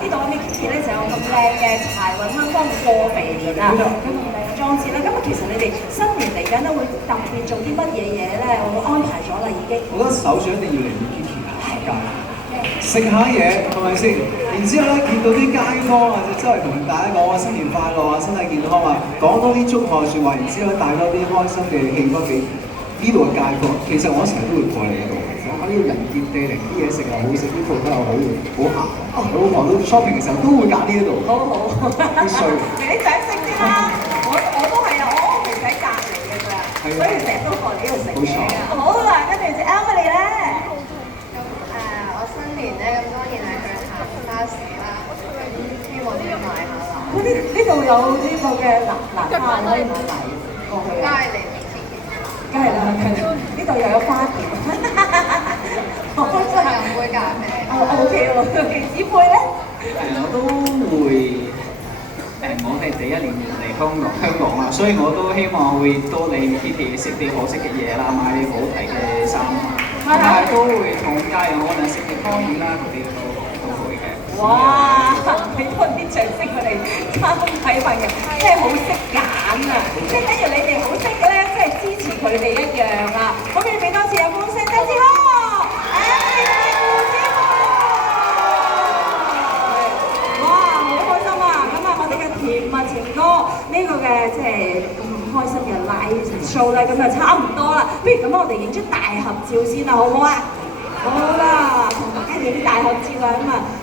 呢度嘅 Micky 咧就有咁靚嘅柴雲香港過肥年啊，佢咁靚嘅裝置啦。咁其實你哋新年嚟緊咧會特別做啲乜嘢嘢咧？我會安排咗啦已經。我覺得首選一定要嚟 Micky 行街，食下嘢係咪先？然之後咧見到啲街坊啊，就周圍同大家講話新年快樂啊，身體健康啊，講多啲祝賀説話，然之後帶多啲開心嘅氣氛俾呢度嘅街坊。其實我成日都會過嚟呢度。我覺得呢個人傑地靈，啲嘢食又好食，啲鋪頭又好行。我老婆都 shopping 嘅時候都會揀呢一度。好好，必須。俾啲掌聲先啦！我都係啊，我屋企喺隔離嘅咋，所以成日都過嚟呢度食嘢㗎。好啦，跟住就 Emily 咧。我新年咧咁當然係去行花市啦，咁希望都要買下啦。呢度有呢個嘅蘭花可以買埋過去梗啊！係嚟面前梗係啦，呢度又有花店。好嘅，真係又唔會咖啡。OK 喎，子佩咧。我都會我係第一年嚟香港啦，所以我都希望會多嚟 Kitty 食啲好食嘅嘢啦，買啲好睇嘅衫，同埋都會同家人可能食啲湯圓啦，嗰啲都會嘅。哇！俾多啲掌聲佢哋參睇份嘅，真係好識揀啊！即係等於你哋好識嘅咧，即係支持佢哋一樣啊！咁你俾多次有歡聲，多謝咯！甜蜜情歌呢個嘅即係咁開心嘅 live show 咧，咁就差唔多啦。不如咁我哋影張大合照先啦，好唔好啊？好啦，同大家影啲大合照啊咁啊！